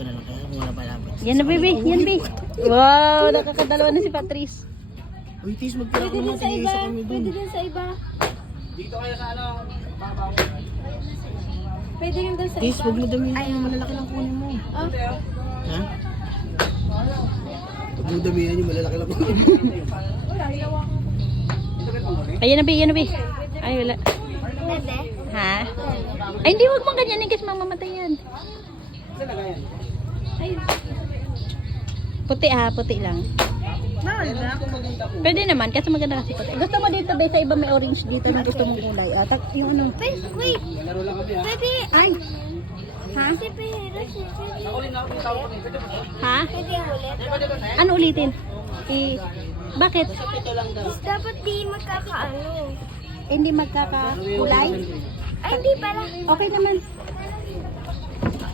dito na lang kaya kung wala palapit. Yan na, baby. Yan, baby. Wow, nakakadalawa na si Patrice. Uy, tis, magpila ko naman. Tigisa kami dun. Pwede din sa iba. Dito kayo sa ano, babaw. Pwede rin doon sa Tis, iba. huwag mo damihan. Ay, malalaki lang kunin mo. Ah, Ha? Huwag mo damihan yung malalaki lang kunin mo. wala, ilaw ako. Ayan na, baby. Yan na, baby. Ay, wala. Pwede? Ha? Ay, hindi. Huwag mong ganyan. Kasi mamamatay yan. Ay, Puti ha. Puti lang. bawal ba? Pwede naman. Kasi maganda kasi puti. Gusto mo dito, baby. Sa iba may orange dito na gusto mong kulay. Yung ano. Wait, pwede. Ay. Ha? Kasi pwede. Ha? Pwede ulit. Ano ulitin? Bakit? Tapos dapat di magkakaano. Hindi magkakakulay? Ay, hindi pala. Okay naman.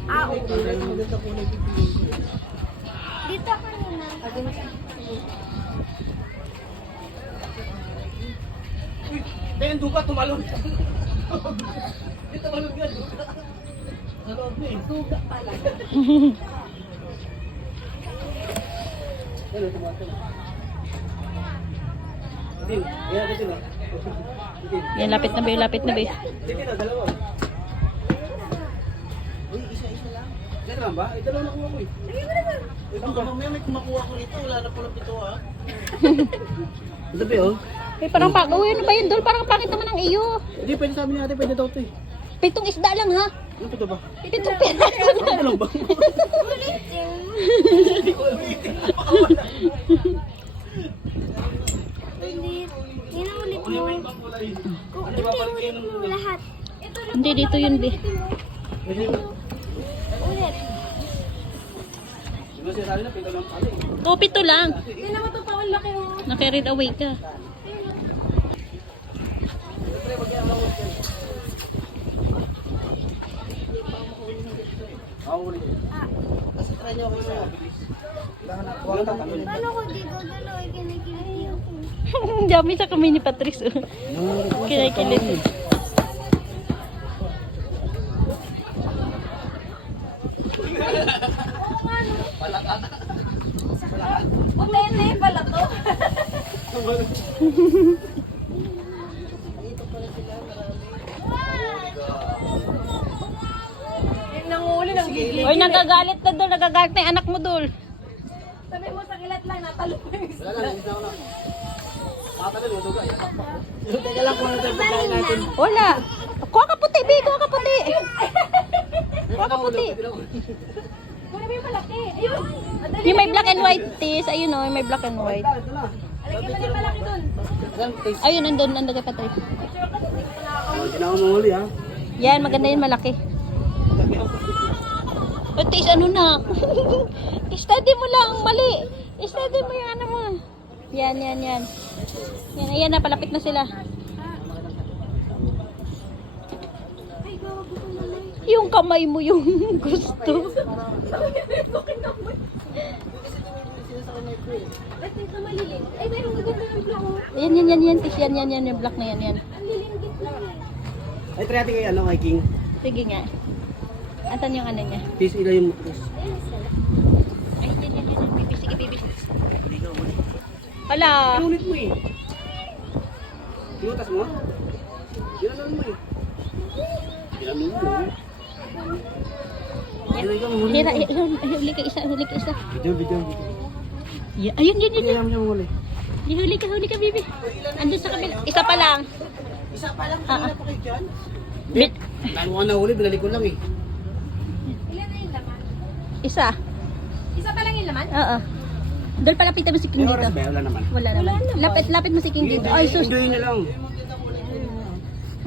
Ah, okay. Dito ako muna. Tingin duka, tumalon. Tumalon yan. Sa loob na eh. Duga pala. Ano, tumalon. Hindi, yan natin sila. Yan, lapit na, baby. Lapit na, baby. Sige na, dalawa. Uy, isa-isa lang. Yan lang ba? Dalawa na kuha ko eh. Baka mamaya may kumakuha ko nito. Wala na pala pito ha. Sabi oh. Eh, parang pag-uwi na ba yun, Dol? Parang pangit naman ang iyo. Hindi, pwede sabi ni ate, pwede daw ito eh. 7 isda lang, ha? Ano ito ba? 7 piraso lang. Ano lang ba? Ulit. Yan ang ulit mo. Kung ulit mo lahat. Ito lang. Hindi, dito yun, baby. Ulit. Diba siya sabi na, pito lang pala eh. Oh, 7 lang. Hindi naman ito pang laki oh. Na-carried away ka. Ako ulit. Kasi try nyo ako sa'yo. Walang tatanong. Paano ko di gagalaw? Kinikilig ako. Dami sa kamay ni Patrice. Oh. Kinikilit. Utene pala to. Yung nanguli ng gigil. Oy, nagagalit na, Dol. Nagagalit na yung anak mo, Dol. Sabi mo sa kilat lang, natalo ko yung Wala lang, isa ko na. Matagal, maduga. Teka lang kung ano tayo pagkain natin. Wala. Kuha ka puti, baby. Kuha ka puti. Kuha ka puti. Kunin mo yung malaki. Ayun. Madali. Yung may black and white, tis. Ayun, oh. May black and white. Ito na. Alagyan mo yung malaki dun. Ayun, nandun. Nandun kay Patrice. Hindi na ako mahuli ha. Yan, maganda yun, malaki. O, tis, ano na? I-study mo lang, mali. I-study mo yung ano mo. Yan, yan, yan. Yan, ayan na, palapit na sila. Ay, gawa ko naman. Yung kamay mo yung gusto. Ba't ito malilim? Ay, meron maganda yung black. Yan, yan, yan, yan, tis. Yan, yan, yan, yung black na yan, yan. Ang lilinggit lang eh. Ay, try natin kay ano, kay King. Sige nga. Antan yung ano niya. Please, ila yung matris. Ay, yan, yan, yan. Bibi, sige, bibi. Hala. Inulit mo eh. Inutas mo? Ginanon mo eh. Ginanon mo eh. Ginanon ka mahuli. Hira, huli ka isa, huli ka isa. Video. Yeah, ayun, yan, yan, Hindi yan. alam siya mahuli. Huli ka, bibi. Andun sa kabila. Isa pa lang. Isa pa lang. Kanina pa kayo dyan. Bit. Dahil mo ka nahuli, binalik ko lang eh. Ilan na yung laman? Isa. Isa pa lang yung laman? Oo. Dol, palapitan mo si King May dito. oras ba? Wala naman. Wala naman. Lapit mo si King dito. Ay, sus. Enjoy na lang.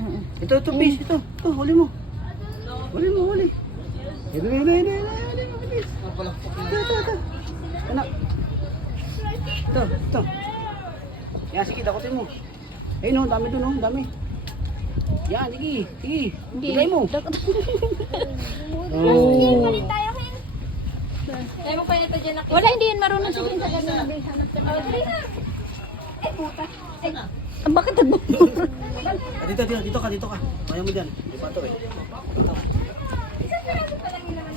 Oo. Ito, please. Ito, huli mo. Huli. Ito. Anak. Ito. Yan, sige, dakutin mo. Ayun no, dami doon, no, dami. Yan, sige. Bigay mo. Sige, palit tayo kayo. Kaya mo pa ito dyan ako. Wala, hindi yan marunong si King sa ganun. Hanap ka na. Dali na. Eh, puta. Ay, Bakit nagbo? Dito ka. Ayaw mo dyan. Di ba ito eh?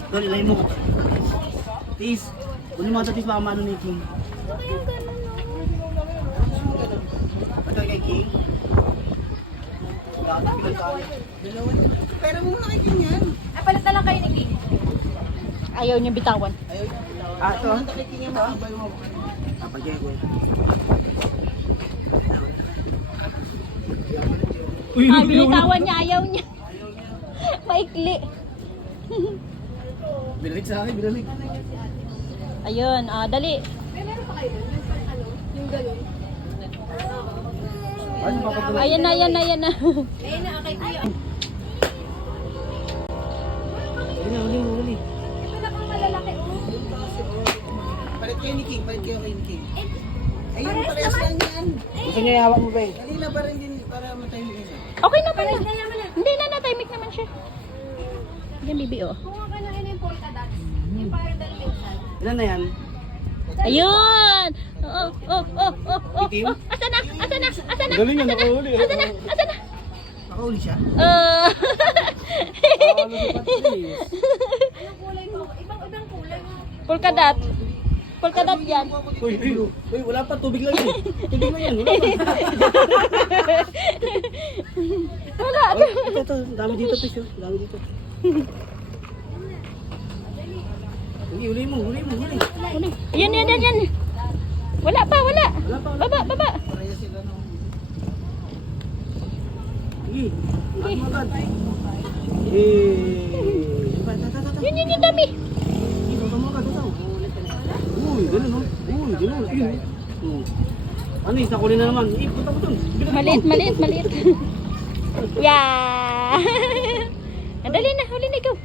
Doon, ilayin mo ko. Tis. Kunin mo ito, Tis. Baka maano ni King. Ano kayang ganun, no? Ito kay King. Wala ka pinagkaan. Dalawa. Pero muna kay King yan. palit na lang kayo ni King. Ayaw niya bitawan. Ayaw niya. Ah, ito. Muna kay King yan. Makabay mo. Papagay ko. Ah, binitawan niya, ayaw niya. Maikli. Binalik sa akin, binalik. Ayun, dali. Ano papagay? Ayan na, ayan na, ayan na. Ayun na, huli. Palit kayo ni King. Palit kayo kay ni King. Ayun, parehas lang yan. Gusto niya ihawak mo ba eh? Kanina pa rin din para matay mo isa. Okay na pala. Hindi na, natimik naman siya. Yan, bibi, oh. Ilan na yan? Ayun! Oh, oh, oh, oh, oh, Itim? oh. Asa na? Asa na? Asa na? Galing yan, Asa na? nakahuli, ah. Asa na? Asa na? Nakahuli siya? Ah. Ano si Patrice? Polkadot. Polkadot yan. Uy, wala pa, tubig lang yan. Tubig lang yan, wala pa. Wala. Uy, ito, dami dito, Pis. Dami dito. Huli mo. Yan, yan, yan, yan. Wala pa, wala. Wala pa. Baba, baba. Parehas sila no. Sige, agad. Yun, yun, yung dami. Uy, ganun, no? Uy, ganun. Yun, ano yun, nakunin na naman. Punta mo dun. Maliit, maliit, maliit. Yeah. Dali na, huli na ikaw.